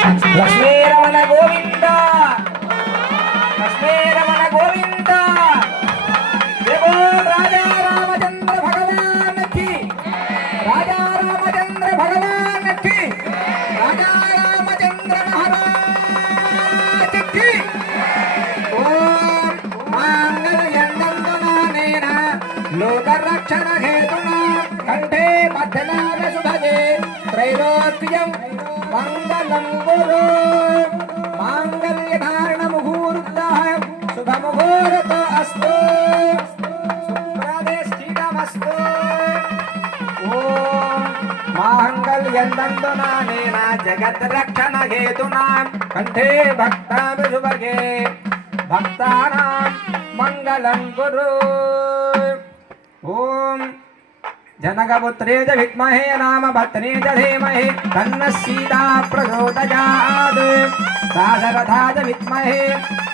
లక్ష్మీరమణ గోవింద లక్ష్మీరమణ గోవింద దేవో రాజా రామచంద్ర భగవాన్ కి రాజా రామచంద్ర భగవాన్ కి రాజా రామచంద్ర మహారాజ్ కి ఓం మాంగళ్యందంతనానేన లోకరక్షణ హేతునా కంఠే పద్మనాభ శుభగే త్రైలోక్యం మంగళం గురు మాంగళ్యధారణ ముహూర్తః శుభ ముహూర్త అస్తు సుప్రతిష్ఠితమస్తు ఓం మాంగళ్యందంతనానేన జగద్రక్షణ హేతునా కంఠే భక్తాభి శుభగే భక్తానాం మంగళం గురు ఓం जनकपुत्रे च विद्महे रामभद्रे च धीमहि तन्नः सीता प्रचोदयात् दाशरथाय च विद्महे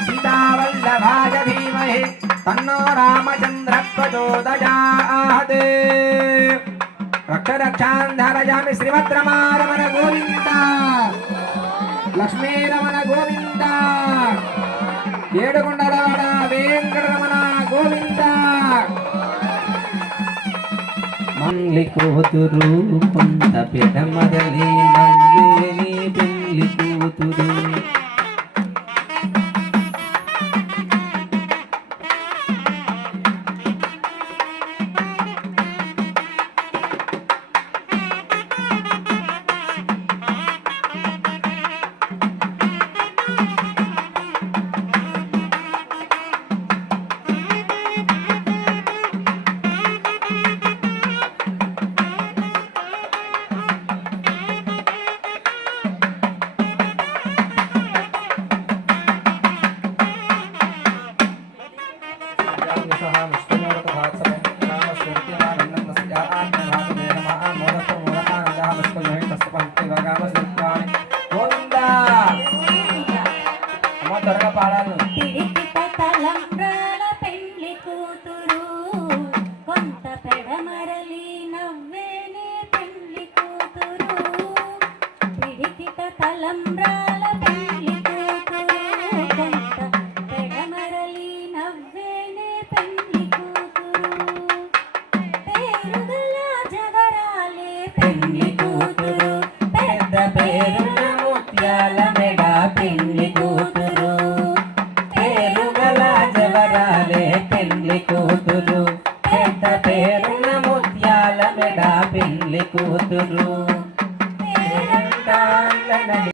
सीतावल्लभाय धीमहि तन्नो रामचन्द्रः प्रचोदयात् रक्ष रक्षान् धारयामि श्रीमद्रमारमण गोविन्द लक्ष्मीरमण गोविन्द ఏడుకొండలవాడ వెంకటరమణ గోవింద మంగ్లి కూతురు కొంత పెడమరలి నవ్వేని పెళ్లి కూతురు పేరున ముత్యాల